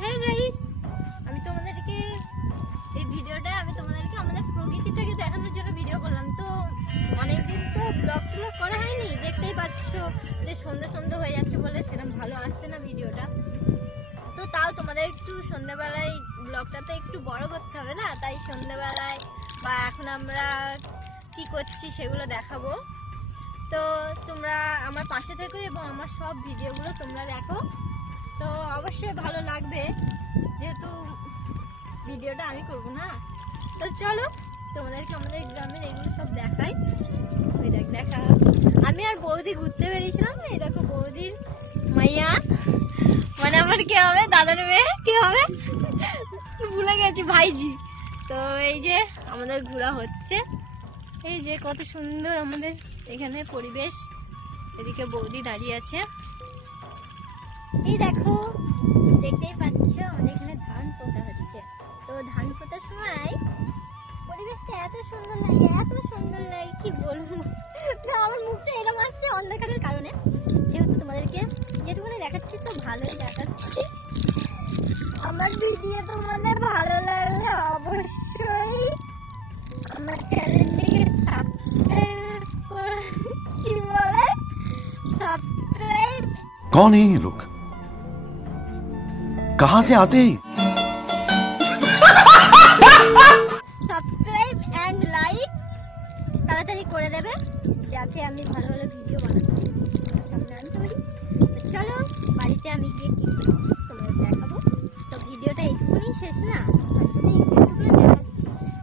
হ্যাঁ গাইস, আমি তোমাদেরকে এই ভিডিওটা আমাদের প্রকৃতিটাকে দেখানোর জন্য ভিডিও করলাম। তো অনেকদিন তো ব্লগ করা হয়নি, দেখতেই পাচ্ছ যে সন্ধ্যা হয়ে যাচ্ছে বলে সেরকম ভালো আসছে না ভিডিওটা। তো তাও তোমাদের একটু সন্ধ্যাবেলায় ব্লগটা তো একটু বড় করতে হবে না, তাই সন্ধ্যাবেলায় বা এখন আমরা কি করছি সেগুলো দেখাবো। তো তোমরা আমার পাশে থেকো এবং আমার সব ভিডিওগুলো তোমরা দেখো, তো অবশ্যই ভালো লাগবে যেহেতু ভিডিওটা আমি করবো না। তো চলো তোমাদেরকে আমাদের গ্রামের এগুলো সব দেখাই। ওই দেখা আমি আর বৌদি ঘুরতে বেরিয়েছিলাম। এই দেখো বৌদির মাইয়া, মানে আমার কে হবে, দাদার মেয়ে কে হবে ভুলে গেছি, ভাইজি। তো এই যে আমাদের ঘোরা হচ্ছে, এই যে কত সুন্দর আমাদের এখানে পরিবেশ। এদিকে বৌদি দাঁড়িয়ে আছে, এই দেখো দেখতেই পাচ্ছ আমাদের এখানে ধান পোতা হচ্ছে। তো ধান পোতার সময় পরিবেশটা এত সুন্দর লাগে কি বলবো। আমার মুখটা এরকম আসছে অন্ধকারের কারণে, যেহেতু তোমাদেরকে যেটুকুনি দেখাচ্ছি তো ভালোই দেখাচ্ছি। আমার ভিডিও তোমাদের ভালো লাগলে অবশ্যই আমার চ্যানেলটিকে সাবস্ক্রাইব করে, কি বলে সাবস্ক্রাইব। कौन है ये लोग, कहां से आते हैं? সাবস্ক্রাইব এন্ড লাইক তাড়াতাড়ি করে দেবে যাতে আমি ভালো ভালো ভিডিও বানাতে সামনে আনতে পারি। তো চলো বাড়িতে আমি গিয়ে কি তোমাদের দেখাবো। তো ভিডিওটা একটুখানি শেষ না,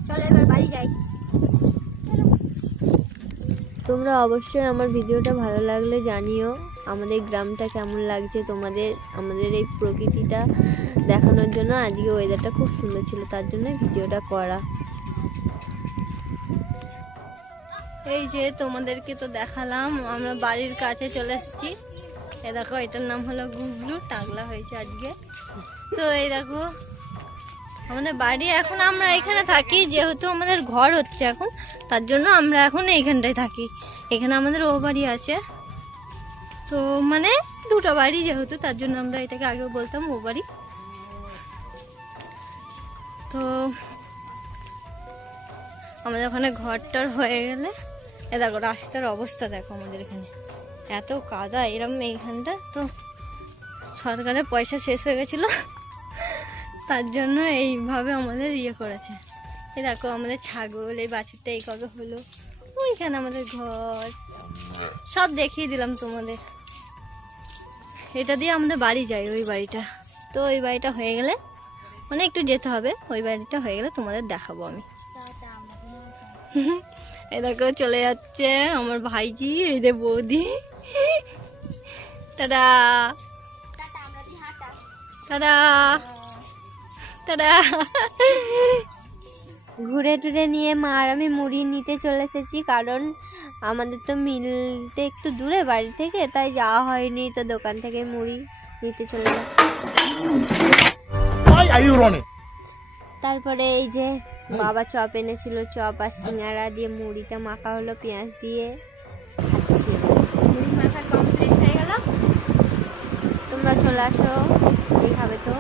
চলো এবার বাড়ি যাই। তোমরা অবশ্যই আমার ভিডিওটা ভালো লাগলে জানিও আমাদের গ্রামটা কেমন লাগছে তোমাদের। আমাদের এই প্রকৃতিটা দেখানোর জন্য আজকে ওয়েদারটা খুব সুন্দর ছিল, তার জন্য ভিডিওটা করা। এই যে তোমাদেরকে তো দেখালাম, আমরা বাড়ির কাছে চলে এসেছি। এ দেখো এটার নাম হলো গুবলু, টাকলা হয়েছে আজকে। তো এই দেখো আমাদের বাড়ি, এখন আমরা এখানে থাকি যেহেতু আমাদের ঘর হচ্ছে এখন, তার জন্য আমরা এখন এইখানটায় থাকি। এখানে আমাদের ও বাড়ি আছে, তো মানে দুটো বাড়ি যেহেতু তার জন্য আমরা এটাকে আগেও বলতাম ও বাড়ি। তো আমাদের ওখানে ঘরটার হয়ে গেলে এ দেখো রাস্তার অবস্থা দেখো, আমাদের এখানে এত কাদা এরম এইখানটা। তো সরকারের পয়সা শেষ হয়ে গেছিলো, তার জন্য এইভাবে আমাদের ইয়ে করেছে। এই দেখো আমাদের ছাগল, এই বাছুরটা এই কবে হলো, ওইখানে আমাদের ঘর সব দেখিয়ে দিলাম তোমাদের। এটা দিয়ে আমাদের বাড়ি যায়, ওই বাড়িটা। তো ওই বাড়িটা হয়ে গেলে মানে একটু যেতে হবে, ওই বাড়িটা হয়ে গেলে তোমাদের দেখাবো আমি। এই দেখো চলে যাচ্ছে আমার ভাইজি, এই যে বৌদি, টাটা টাটা টাটা। ঘুরে টুরে নিয়ে মা আর আমি মুড়ি নিতে চলে এসেছি, কারণ আমাদের তো মিলতে একটু দূরে বাড়ি থেকে, তাই যাওয়া হয়নি। তো দোকান থেকে মুড়ি নিতে চলে যাচ্ছি। তারপরে এই যে বাবা চপ এনেছিল, চপ আর সিঙ্গারা দিয়ে মুড়িটা মাখা হলো পেঁয়াজ দিয়ে খাচ্ছি। মুড়ি মাখা কমপ্লিট হয়ে গেল, তোমরা চলে আসো, মুড়ি খাবে তো।